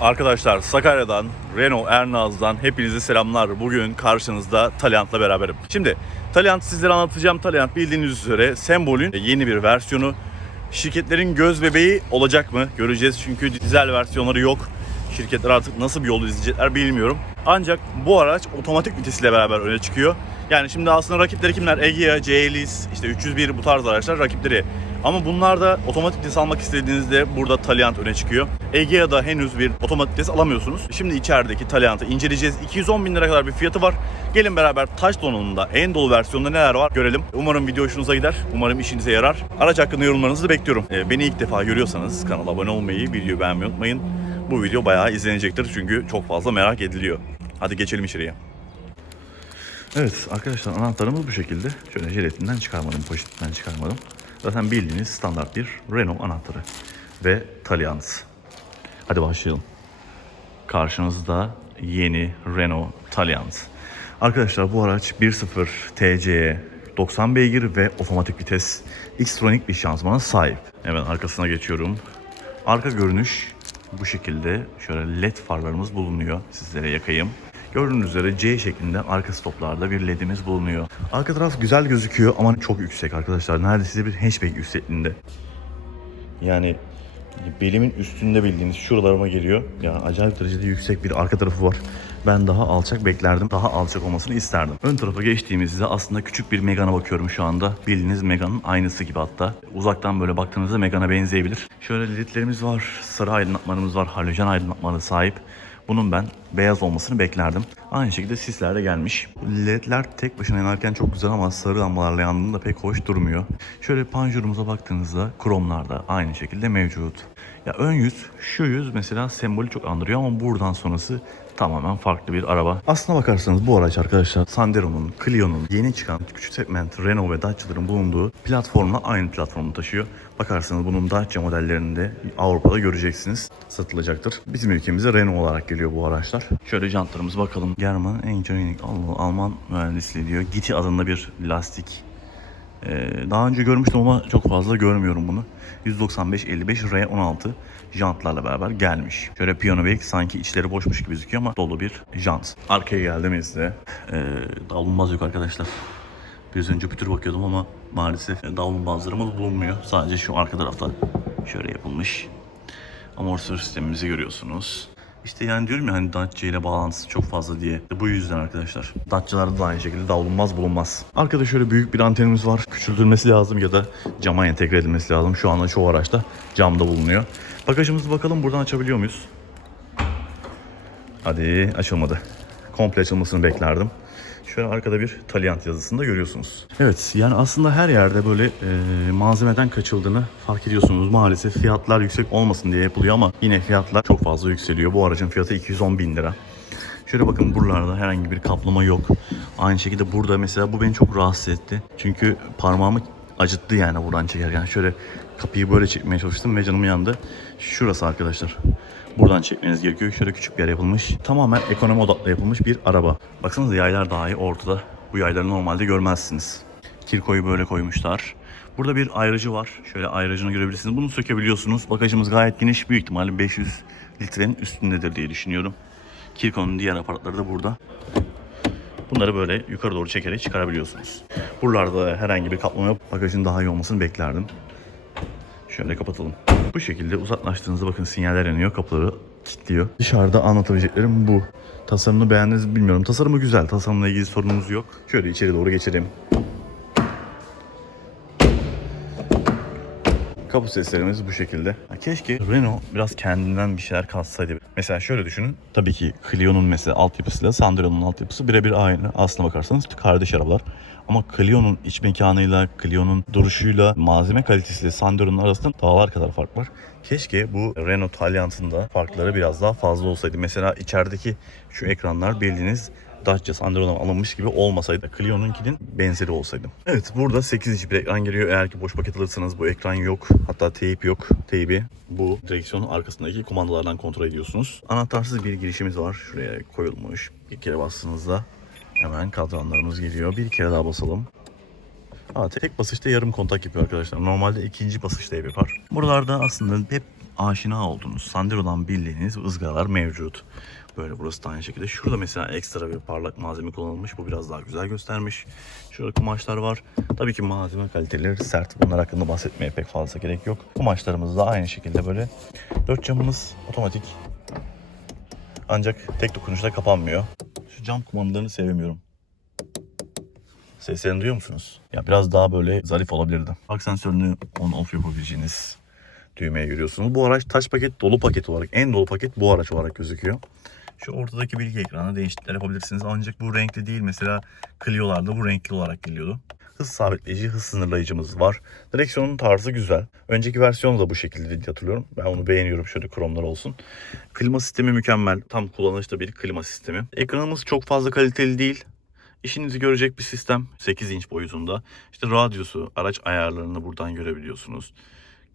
Arkadaşlar Sakarya'dan, Renault Ernaz'dan hepinize selamlar. Bugün karşınızda Taliant'la beraberim. Şimdi Taliant sizlere anlatacağım. Taliant bildiğiniz üzere sembolün yeni bir versiyonu. Şirketlerin göz bebeği olacak mı? Göreceğiz çünkü dizel versiyonları yok. Şirketler artık nasıl bir yol izleyecekler bilmiyorum. Ancak bu araç otomatik vitesiyle beraber öne çıkıyor. Yani şimdi aslında rakipleri kimler? Egea, CLS, işte 301 bu tarz araçlar rakipleri. Ama bunlar da otomatik vites almak istediğinizde burada Taliant öne çıkıyor. Egea'da henüz bir otomatik vites alamıyorsunuz. Şimdi içerideki Taliant'ı inceleyeceğiz. 210 bin lira kadar bir fiyatı var. Gelin beraber taş donanımında en dolu versiyonda neler var görelim. Umarım video hoşunuza gider. Umarım işinize yarar. Araç hakkında yorumlarınızı bekliyorum. Ee, beni ilk defa görüyorsanız kanala abone olmayı, videoyu beğenmeyi unutmayın. Bu video bayağı izlenecektir çünkü çok fazla merak ediliyor. Hadi geçelim içeriye. Evet arkadaşlar anahtarımız bu şekilde. Şöyle jeletinden çıkarmadım, poşetinden çıkarmadım. Zaten bildiğiniz standart bir Renault anahtarı. Ve Taliant. Hadi başlayalım. Karşınızda yeni Renault Taliant. Arkadaşlar bu araç 1.0 TCE 90 beygir ve otomatik vites X-Tronic bir şanzımana sahip. Hemen arkasına geçiyorum. Arka görünüş bu şekilde. Şöyle led farlarımız bulunuyor. Sizlere yakayım. Gördüğünüz üzere C şeklinde arka stoplarda bir ledimiz bulunuyor. Arka taraf güzel gözüküyor ama çok yüksek arkadaşlar. Neredeyse bir hatchback yüksekliğinde. Yani belimin üstünde bildiğiniz şuralarıma geliyor. Yani acayip derecede yüksek bir arka tarafı var. Ben daha alçak beklerdim. Daha alçak olmasını isterdim. Ön tarafa geçtiğimizde aslında küçük bir Megane'a bakıyorum şu anda. Bildiğiniz Megane'ın aynısı gibi hatta. Uzaktan böyle baktığınızda Megane'a benzeyebilir. Şöyle ledlerimiz var. Sarı aydınlatmalarımız var. Halojen aydınlatmaları sahip. Bunun ben beyaz olmasını beklerdim. Aynı şekilde sisler de gelmiş. LED'ler tek başına yanarken çok güzel ama sarı lambalarla yandığında pek hoş durmuyor. Şöyle panjurumuza baktığınızda kromlar da aynı şekilde mevcut. Ya ön yüz, şu yüz mesela sembolü çok andırıyor ama buradan sonrası tamamen farklı bir araba. Aslına bakarsanız bu araç arkadaşlar Sandero'nun, Clio'nun yeni çıkan küçük segment Renault ve Dacia'ların bulunduğu platformla aynı platformu taşıyor. Bakarsanız bunun Dacia modellerinde Avrupa'da göreceksiniz. Satılacaktır. Bizim ülkemize Renault olarak geliyor bu araçlar. Şöyle jantlarımız bakalım. German Engineering Alman mühendisliği diyor. Giti adında bir lastik daha önce görmüştüm ama çok fazla görmüyorum bunu. 195-55 R16 jantlarla beraber gelmiş. Şöyle piyano belki sanki içleri boşmuş gibi gözüküyor ama dolu bir jant. Arkaya geldiğimizde ee, davulunmaz yok arkadaşlar. Biraz önce pütür bakıyordum ama maalesef davulunmazlarımız bulunmuyor. Sadece şu arka tarafta şöyle yapılmış. Amortisör sistemimizi görüyorsunuz. İşte yani diyorum ya hani Dacia ile bağlantısı çok fazla diye. Bu yüzden arkadaşlar. Dacia'larda da aynı şekilde davulunmaz bulunmaz. Arkada şöyle büyük bir antenimiz var. Küçültülmesi lazım ya da cama entegre edilmesi lazım. Şu anda çoğu araçta camda bulunuyor. Bagajımızı bakalım buradan açabiliyor muyuz? Hadi açılmadı. Komple açılmasını beklerdim. Şöyle arkada bir Taliant yazısını da görüyorsunuz. Evet yani aslında her yerde böyle e, malzemeden kaçıldığını fark ediyorsunuz. Maalesef fiyatlar yüksek olmasın diye yapılıyor ama yine fiyatlar çok fazla yükseliyor. Bu aracın fiyatı 210 bin lira. Şöyle bakın buralarda herhangi bir kaplama yok. Aynı şekilde burada mesela bu beni çok rahatsız etti. Çünkü parmağımı acıttı yani buradan çekerken. Şöyle kapıyı böyle çekmeye çalıştım ve canım yandı. Şurası arkadaşlar. Buradan çekmeniz gerekiyor. Şöyle küçük bir yer yapılmış. Tamamen ekonomi odaklı yapılmış bir araba. Baksanıza yaylar dahi ortada. Bu yayları normalde görmezsiniz. Kirkoyu böyle koymuşlar. Burada bir ayrıcı var. Şöyle ayrıcını görebilirsiniz. Bunu sökebiliyorsunuz. Bagajımız gayet geniş. Büyük ihtimalle 500 litrenin üstündedir diye düşünüyorum. Kirko'nun diğer aparatları da burada. Bunları böyle yukarı doğru çekerek çıkarabiliyorsunuz. Buralarda herhangi bir kaplama yok. Bagajın daha iyi olmasını beklerdim. Şöyle kapatalım. Bu şekilde uzaklaştığınızda bakın sinyaller yanıyor. Kapıları kilitliyor. Dışarıda anlatabileceklerim bu. Tasarımını beğendiniz mi bilmiyorum. Tasarımı güzel. Tasarımla ilgili sorunumuz yok. Şöyle içeri doğru geçelim. Kapı seslerimiz bu şekilde. Keşke Renault biraz kendinden bir şeyler katsaydı. Mesela şöyle düşünün. Tabii ki Clio'nun mesela altyapısıyla Sandro'nun altyapısı birebir aynı. Aslına bakarsanız kardeş arabalar. Ama Clio'nun iç mekanıyla, Clio'nun duruşuyla, malzeme kalitesiyle Sandro'nun arasında dağlar kadar fark var. Keşke bu Renault Taliant'ın da farkları biraz daha fazla olsaydı. Mesela içerideki şu ekranlar bildiğiniz Dacia Sandro'dan alınmış gibi olmasaydı. Clio'nunkinin benzeri olsaydı. Evet burada 8 inç bir ekran geliyor. Eğer ki boş paket alırsanız bu ekran yok. Hatta teyip yok. Teybi bu direksiyonun arkasındaki kumandalardan kontrol ediyorsunuz. Anahtarsız bir girişimiz var. Şuraya koyulmuş. Bir kere bastığınızda hemen kadranlarımız geliyor. Bir kere daha basalım. Aa, tek basışta yarım kontak yapıyor arkadaşlar. Normalde ikinci basışta hep yapar. Buralarda aslında hep aşina olduğunuz, Sandero'dan bildiğiniz ızgaralar mevcut. Böyle burası da aynı şekilde. Şurada mesela ekstra bir parlak malzeme kullanılmış. Bu biraz daha güzel göstermiş. Şurada kumaşlar var. Tabii ki malzeme kaliteleri sert. Bunlar hakkında bahsetmeye pek fazla gerek yok. Kumaşlarımız da aynı şekilde böyle. Dört camımız otomatik. Ancak tek dokunuşla kapanmıyor. Şu cam kumandalarını sevmiyorum. Seslerini duyuyor musunuz? Ya biraz daha böyle zarif olabilirdi. Park sensörünü on off yapabileceğiniz düğmeye görüyorsunuz. Bu araç taş paket dolu paket olarak en dolu paket bu araç olarak gözüküyor. Şu ortadaki bilgi ekranı değişiklikler yapabilirsiniz. Ancak bu renkli değil. Mesela Clio'larda bu renkli olarak geliyordu. Hız sabitleyici, hız sınırlayıcımız var. Direksiyonun tarzı güzel. Önceki versiyonu da bu şekilde diye hatırlıyorum. Ben onu beğeniyorum. Şöyle kromlar olsun. Klima sistemi mükemmel. Tam kullanışlı bir klima sistemi. Ekranımız çok fazla kaliteli değil. İşinizi görecek bir sistem. 8 inç boyutunda. İşte radyosu, araç ayarlarını buradan görebiliyorsunuz.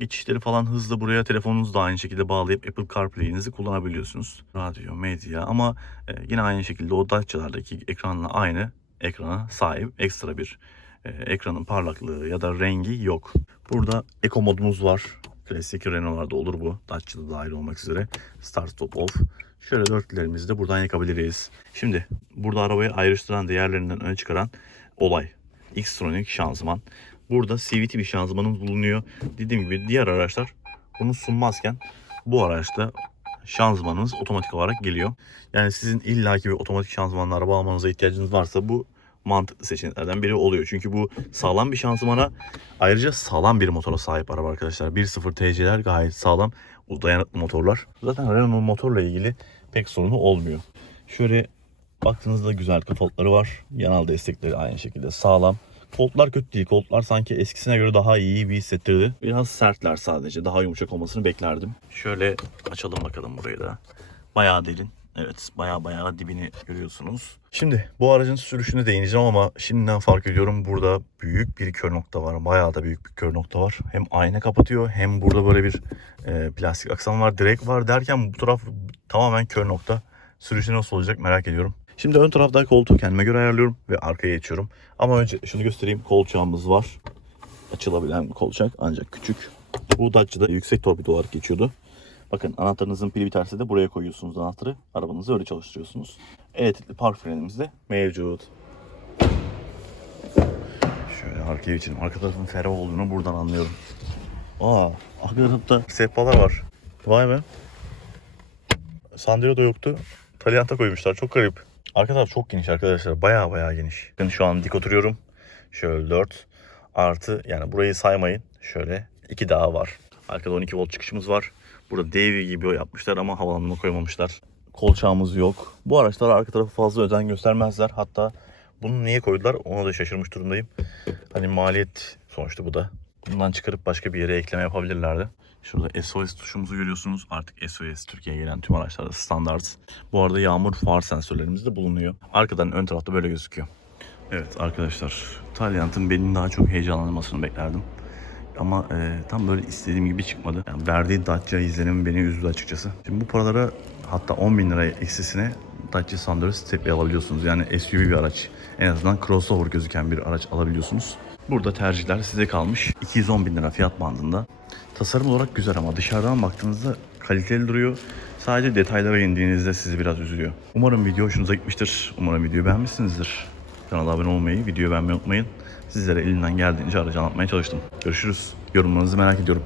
Geçişleri falan hızlı buraya telefonunuzu da aynı şekilde bağlayıp Apple CarPlay'inizi kullanabiliyorsunuz. Radyo, medya ama e, yine aynı şekilde o Dacia'lardaki ekranla aynı ekrana sahip ekstra bir e, ekranın parlaklığı ya da rengi yok. Burada Eco modumuz var. Klasik Renault'larda olur bu. Dacia'da dahil olmak üzere. Start Stop Off. Şöyle dörtlülerimizi de buradan yakabiliriz. Şimdi burada arabayı ayrıştıran değerlerinden öne çıkaran olay. X-Tronic şanzıman. Burada CVT bir şanzımanımız bulunuyor. Dediğim gibi diğer araçlar bunu sunmazken bu araçta şanzımanımız otomatik olarak geliyor. Yani sizin illaki bir otomatik şanzımanla araba almanıza ihtiyacınız varsa bu mantıklı seçeneklerden biri oluyor. Çünkü bu sağlam bir şanzımana ayrıca sağlam bir motora sahip araba arkadaşlar. 1.0 TC'ler gayet sağlam dayanıklı motorlar. Zaten Renault'un motorla ilgili pek sorunu olmuyor. Şöyle baktığınızda güzel kafalıkları var. Yanal destekleri aynı şekilde sağlam. Koltuklar kötü değil. Koltuklar sanki eskisine göre daha iyi bir hissettirdi. Biraz sertler sadece. Daha yumuşak olmasını beklerdim. Şöyle açalım bakalım burayı da. Bayağı derin. Evet bayağı bayağı dibini görüyorsunuz. Şimdi bu aracın sürüşüne değineceğim ama şimdiden fark ediyorum burada büyük bir kör nokta var. Bayağı da büyük bir kör nokta var. Hem ayna kapatıyor hem burada böyle bir e, plastik aksam var. Direk var derken bu taraf tamamen kör nokta. Sürüşü nasıl olacak merak ediyorum. Şimdi ön taraftaki koltuğu kendime göre ayarlıyorum ve arkaya geçiyorum. Ama önce şunu göstereyim. Kolçağımız var. Açılabilen kolçak ancak küçük. Bu Dacia'da yüksek torpido olarak geçiyordu. Bakın anahtarınızın pili biterse de buraya koyuyorsunuz anahtarı. Arabanızı öyle çalıştırıyorsunuz. Elektrikli park frenimiz de mevcut. Şöyle arkaya geçelim. Arka tarafın ferah olduğunu buradan anlıyorum. Aa, arka tarafta sehpalar var. Vay be. Sandero da yoktu. Talyanta koymuşlar. Çok garip. Arka taraf çok geniş arkadaşlar. Baya baya geniş. Bakın şu an dik oturuyorum. Şöyle 4 artı yani burayı saymayın. Şöyle 2 daha var. Arkada 12 volt çıkışımız var. Burada dev gibi yapmışlar ama havalandırma koymamışlar. Kolçağımız yok. Bu araçlar arka tarafı fazla özen göstermezler. Hatta bunu niye koydular ona da şaşırmış durumdayım. Hani maliyet sonuçta bu da. Bundan çıkarıp başka bir yere ekleme yapabilirlerdi. Şurada SOS tuşumuzu görüyorsunuz. Artık SOS Türkiye'ye gelen tüm araçlarda standart. Bu arada yağmur far sensörlerimiz de bulunuyor. Arkadan ön tarafta böyle gözüküyor. Evet arkadaşlar, Talyant'ın benim daha çok heyecanlanmasını beklerdim. Ama e, tam böyle istediğim gibi çıkmadı. Yani verdiği Dacia izlenimi beni üzdü açıkçası. Şimdi bu paralara hatta 10 bin lira eksisine Dacia Sandero Stepway alabiliyorsunuz. Yani SUV bir araç. En azından crossover gözüken bir araç alabiliyorsunuz. Burada tercihler size kalmış. 210 bin lira fiyat bandında. Tasarım olarak güzel ama dışarıdan baktığınızda kaliteli duruyor. Sadece detaylara indiğinizde sizi biraz üzülüyor. Umarım video hoşunuza gitmiştir. Umarım videoyu beğenmişsinizdir. Kanala abone olmayı, videoyu beğenmeyi unutmayın. Sizlere elimden geldiğince aracı anlatmaya çalıştım. Görüşürüz. Yorumlarınızı merak ediyorum.